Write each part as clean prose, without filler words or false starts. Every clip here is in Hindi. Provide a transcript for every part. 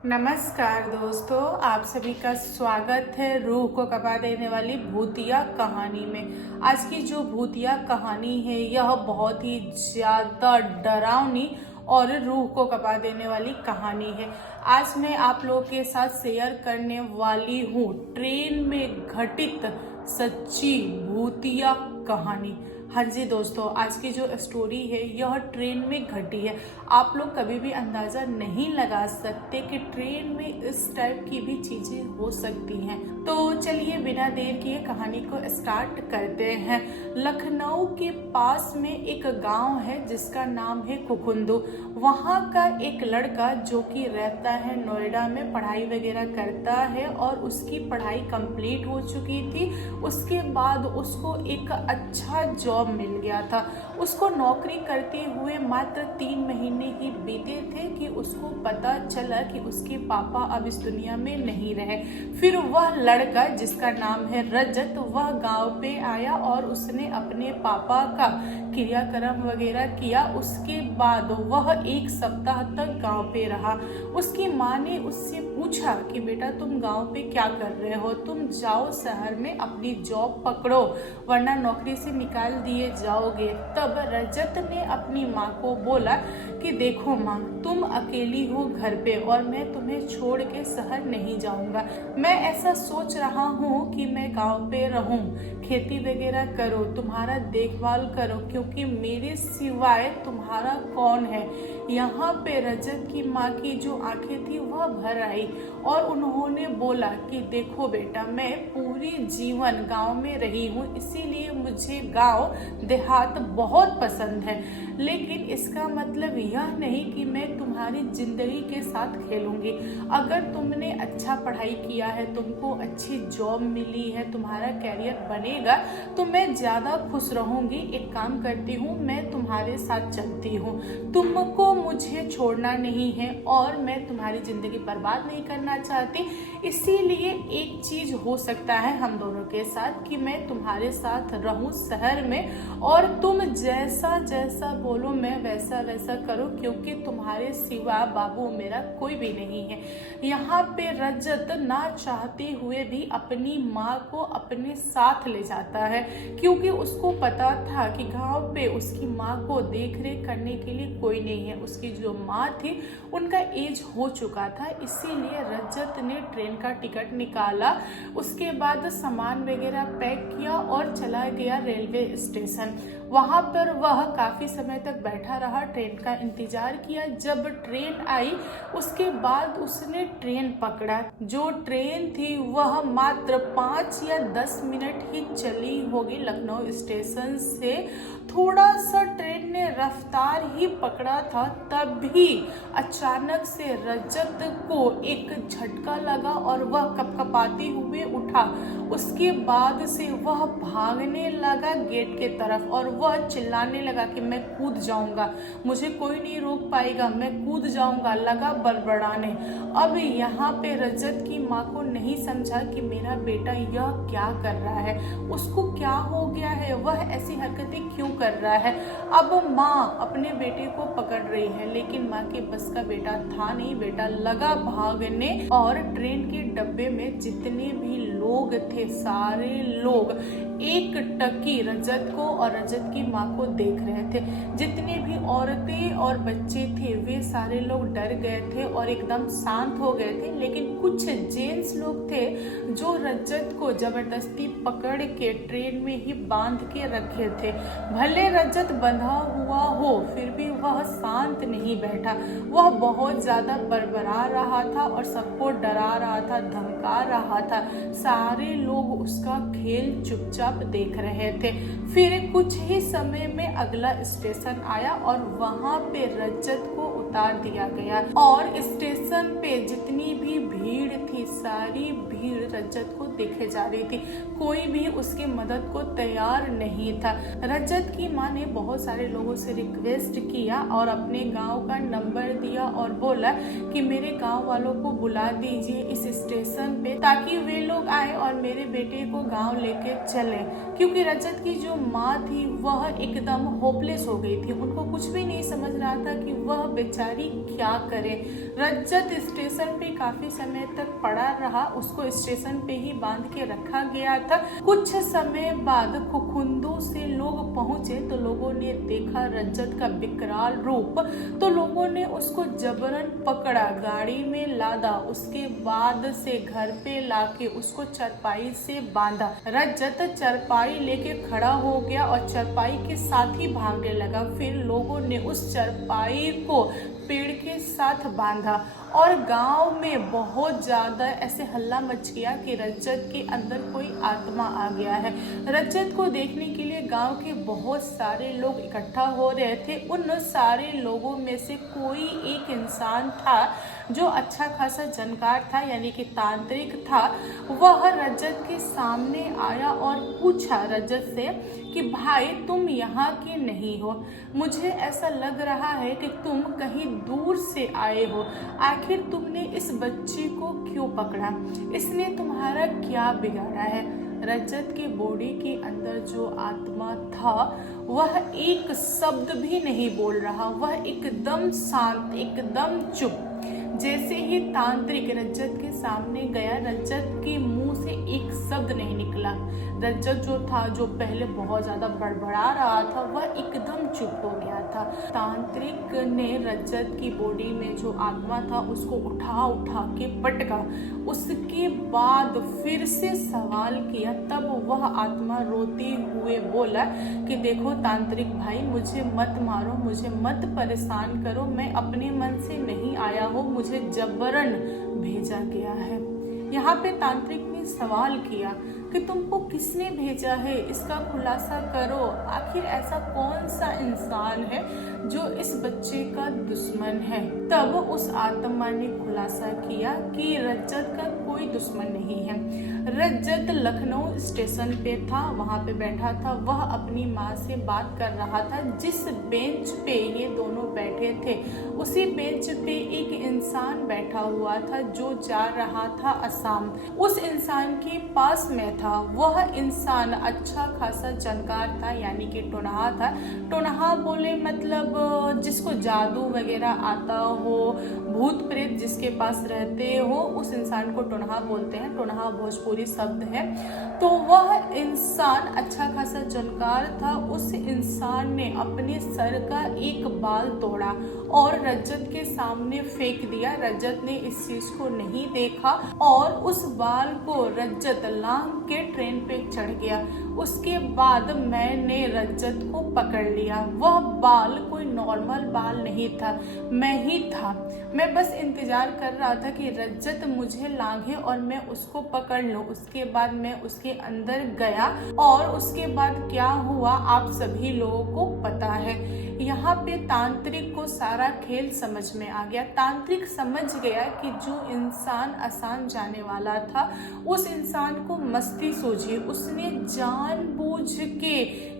नमस्कार दोस्तों, आप सभी का स्वागत है रूह को कपा देने वाली भूतिया कहानी में। आज की जो भूतिया कहानी है यह बहुत ही ज़्यादा डरावनी और रूह को कपा देने वाली कहानी है। आज मैं आप लोगों के साथ शेयर करने वाली हूँ ट्रेन में घटित सच्ची भूतिया कहानी। हाँ जी दोस्तों, आज की जो स्टोरी है यह ट्रेन में घटी है। आप लोग कभी भी अंदाज़ा नहीं लगा सकते कि ट्रेन में इस टाइप की भी चीज़ें हो सकती हैं। तो चलिए बिना देर किए कहानी को स्टार्ट करते हैं। लखनऊ के पास में एक गांव है जिसका नाम है कुकुंदू। वहाँ का एक लड़का जो कि रहता है नोएडा में, पढ़ाई वगैरह करता है और उसकी पढ़ाई कंप्लीट हो चुकी थी। उसके बाद उसको एक अच्छा जॉब मिल गया था। उसको नौकरी करते हुए मात्र 3 महीने ही बीते थे कि उसको पता चला कि उसके पापा अब इस दुनिया में नहीं रहे। फिर वह लड़का जिसका नाम है रजत, वह गांव पे आया और उसने अपने पापा का क्रियाक्रम वगैरह किया। उसके बाद वह 1 सप्ताह तक गांव पे रहा। उसकी माँ ने उससे पूछा कि बेटा तुम गांव पे क्या कर रहे हो, तुम जाओ शहर में अपनी जॉब पकड़ो वरना नौकरी से निकाल दिए जाओगे। तब रजत ने अपनी माँ को बोला कि देखो माँ, तुम अकेली हो घर पे और मैं तुम्हें छोड़ के शहर नहीं जाऊंगा। मैं ऐसा सोच रहा हूँ कि मैं गांव पे रहूं, खेती वगैरह करो, तुम्हारा देखभाल करो, क्योंकि मेरे सिवाय तुम्हारा कौन है। यहाँ पे रजत की माँ की जो आंखें थी वह भर आई और उन्होंने बोला कि देखो बेटा, मैं पूरी जीवन गांव में रही हूँ, इसीलिए मुझे गांव देहात बहुत पसंद है। लेकिन इसका मतलब यह नहीं कि मैं तुम्हारी जिंदगी के साथ खेलूंगी। अगर तुमने अच्छा पढ़ाई किया है, तुमको अच्छी जॉब मिली है, तुम्हारा कैरियर बनेगा तो मैं ज़्यादा खुश रहूंगी। एक काम करती हूँ, मैं तुम्हारे साथ चलती हूँ। तुमको मुझे छोड़ना नहीं है और मैं तुम्हारी ज़िंदगी बर्बाद नहीं करना चाहती। इसीलिए एक चीज़ हो सकता है हम दोनों के साथ कि मैं तुम्हारे साथ रहूं शहर में और तुम जैसा जैसा बोलो मैं वैसा वैसा करूं, क्योंकि तुम्हारे सिवा बाबू मेरा कोई भी नहीं है। यहाँ पे रजत ना चाहते हुए भी अपनी माँ को अपने साथ ले जाता है, क्योंकि उसको पता था कि गांव पे उसकी माँ को देख रेख करने के लिए कोई नहीं है। उसकी जो माँ थी उनका एज हो चुका था, इसीलिए रजत ने ट्रेन का टिकट निकाला। उसके बाद सामान वगैरह पैक किया और चला गया रेलवे स्टेशन। वहाँ पर वह काफ़ी समय तक बैठा रहा, ट्रेन का इंतजार किया। जब ट्रेन आई उसके बाद उसने ट्रेन पकड़ा। जो ट्रेन थी वह मात्र 5 या 10 मिनट ही चली होगी लखनऊ स्टेशन से। थोड़ा सा ट्रेन ने रफ्तार ही पकड़ा था, तभी अचानक से रजत को एक झटका लगा और वह कपकपाते हुए उठा। उसके बाद से वह भागने लगा गेट के तरफ और वह चिल्लाने लगा कि मैं कूद जाऊंगा, मुझे कोई नहीं रोक पाएगा, मैं कूद जाऊंगा, लगा बड़बड़ाने। अब यहाँ पे रजत की माँ को नहीं समझा कि मेरा बेटा यह क्या कर रहा है, उसको क्या हो गया है, वह ऐसी हरकतें क्यों कर रहा है। अब माँ अपने बेटे को पकड़ रही है, लेकिन माँ के बस का बेटा था नहीं। बेटा लगा भागने और ट्रेन के डब्बे में जितने भी लोग थे सारे लोग एक टकी रजत को और रजत की माँ को देख रहे थे। जितने भी औरतें और बच्चे थे वे सारे लोग डर गए थे और एकदम शांत हो गए थे। लेकिन कुछ जेंट्स लोग थे जो रजत को जबरदस्ती पकड़ के ट्रेन में ही बांध के रखे थे। भले रजत बंधा हुआ हो फिर भी वह शांत नहीं बैठा, वह बहुत ज्यादा बड़बड़ा रहा था और सबको डरा रहा था, धमका रहा था। सारे लोग उसका खेल चुपचाप देख रहे थे। फिर कुछ ही समय में अगला स्टेशन आया और वहां पे रजत को उतार दिया गया और स्टेशन पे जितनी भी भीड़ थी सारी भीड़ रजत को देखे जा रही थी। कोई भी उसकी मदद को तैयार नहीं था। रजत की माँ ने बहुत सारे लोगों से रिक्वेस्ट किया और अपने गांव का नंबर दिया और बोला कि मेरे गांव वालों को बुला दीजिए इस स्टेशन पे ताकि वे लोग आए और मेरे बेटे को गांव लेके चले, क्योंकि रजत की जो माँ थी वह एकदम होपलेस हो गई थी। उनको कुछ भी नहीं समझ रहा था कि वह बेचारी क्या करे। रज्जत स्टेशन पे काफी समय तक पड़ा रहा, उसको स्टेशन पे ही बांध के रखा गया था। कुछ समय बाद खुखुंदू से लोग पहुंचे तो लोगों ने देखा रज्जत का विकराल रूप, तो लोगों ने उसको जबरन पकड़ा, गाड़ी में लादा, उसके बाद से घर पे लाके उसको चरपाई से बांधा। रज्जत चरपाई लेके खड़ा हो गया और चरपाई के साथ ही भागने लगा। फिर लोगों ने उस चरपाई को पेड़ के साथ बांधा और गांव में बहुत ज्यादा ऐसे हल्ला मच गया कि रज्जत के अंदर कोई आत्मा आ गया है। रज्जत को देखने के लिए गांव के बहुत सारे लोग इकट्ठा हो रहे थे। उन सारे लोगों में से कोई एक इंसान था जो अच्छा खासा जानकार था, यानी कि तांत्रिक था। वह रज्जत के सामने आया और पूछा रज्जत से कि भाई तुम यहाँ के नहीं हो, मुझे ऐसा लग रहा है कि तुम कहीं दूर से आए हो। आखिर तुमने इस बच्चे को क्यों पकड़ा? इसने तुम्हारा क्या बिगाड़ा है? रज्जत के बॉडी के अंदर जो आत्मा था वह एक शब्द भी नहीं बोल रहा, वह एकदम शांत, एकदम चुप। जैसे ही तांत्रिक रज्जत के सामने गया, रज्जत के मुंह से एक शब्द नहीं निकला। रज्जत जो था, जो पहले बहुत ज्यादा बड़बड़ा रहा था, वह एकदम चुप हो गया था। तांत्रिक ने रज्जत की बॉडी में जो आत्मा था उसको उठा उठा के पटका। उसके बाद फिर से सवाल किया, तब वह आत्मा रोते हुए बोला कि देखो तांत्रिक भाई, मुझे मत मारो, मुझे मत परेशान करो, मैं अपने मन से नहीं आया हूँ, मुझे जबरन भेजा गया है। यहाँ पे तांत्रिक ने सवाल किया कि तुमको किसने भेजा है, इसका खुलासा करो। आखिर ऐसा कौन सा इंसान है जो इस बच्चे का दुश्मन है? तब उस आत्मा ने खुलासा किया कि रज्जत का कोई दुश्मन नहीं है। रज्जत लखनऊ स्टेशन पे था, वहां पे बैठा था, वह अपनी माँ से बात कर रहा था। जिस बेंच पे ये दोनों बैठे थे उसी बेंच पे एक इंसान बैठा हुआ था जो जा रहा था असम। उस इंसान के पास में था, वह इंसान अच्छा खासा जानकार था, यानी कि टोनहा था। टोनहा बोले मतलब जिसको जादू वगैरह आता हो, भूत प्रेत जिसके पास रहते हो, उस इंसान को टोनहा बोलते हैं। टोनहा भोजपुरी शब्द है। तो वह इंसान अच्छा खासा जानकार था। उस इंसान ने अपने सर का एक बाल तोड़ा और रज्जत के सामने फेंक दिया। रज्जत ने इस चीज को नहीं देखा और उस बाल को रज्जत लांग के ट्रेन पे चढ़ गया। उसके बाद मैंने रज्जत को पकड़ लिया। वह बाल कोई नॉर्मल बाल नहीं था, मैं ही था। मैं बस इंतजार कर रहा था कि रज्जत मुझे लांघे और मैं उसको पकड़ लूं। उसके बाद मैं उसके अंदर गया और उसके बाद क्या हुआ आप सभी लोगों को पता है। यहाँ पे तांत्रिक को सारा खेल समझ में आ गया। तांत्रिक समझ गया कि जो इंसान आसान जाने वाला था उस इंसान को मस्ती सूझी, उसने जानबूझ के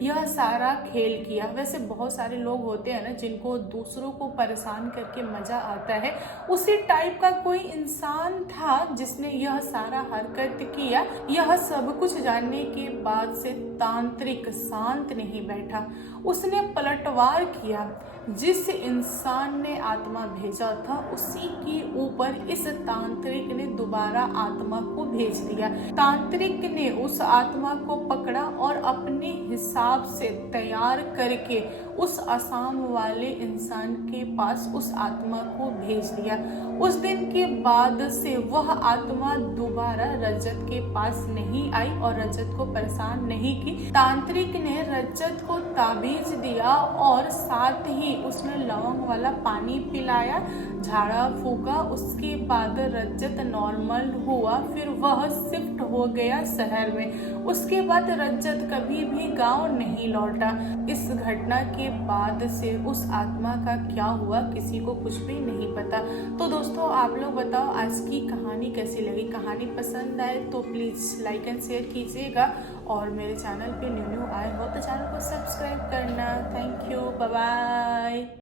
यह सारा खेल किया। वैसे बहुत सारे लोग होते हैं ना जिनको दूसरों को परेशान करके मजा आता है, उसी टाइप का कोई इंसान था जिसने यह सारा हरकत किया। यह सब कुछ जानने के बाद से तांत्रिक शांत नहीं बैठा, उसने पलटवार किया। जिस इंसान ने आत्मा भेजा था उसी के ऊपर इस तांत्रिक ने दोबारा आत्मा को भेज दिया। तांत्रिक ने उस आत्मा को पकड़ा और अपने हिसाब से तैयार करके उस असम वाले इंसान के पास उस आत्मा को भेज दिया। उस दिन के बाद से वह आत्मा दोबारा रजत के पास नहीं आई और रजत को परेशान नहीं की। तांत्रिक ने रजत को ताबीज दिया और साथ ही उसने लौंग वाला पानी पिलाया, झाड़ा फूका। उसके बाद रजत नॉर्मल हुआ, फिर वह शिफ्ट हो गया शहर में। उसके बाद रजत कभी भी गांव नहीं लौटा। इस घटना के बाद से उस आत्मा का क्या हुआ किसी को कुछ भी नहीं पता। तो दोस्तों आप लोग बताओ आज की कहानी कैसी लगी। कहानी पसंद आए तो प्लीज़ लाइक एंड शेयर कीजिएगा और मेरे चैनल पे न्यू आए हो तो चैनल को सब्सक्राइब करना। Thank you, bye bye.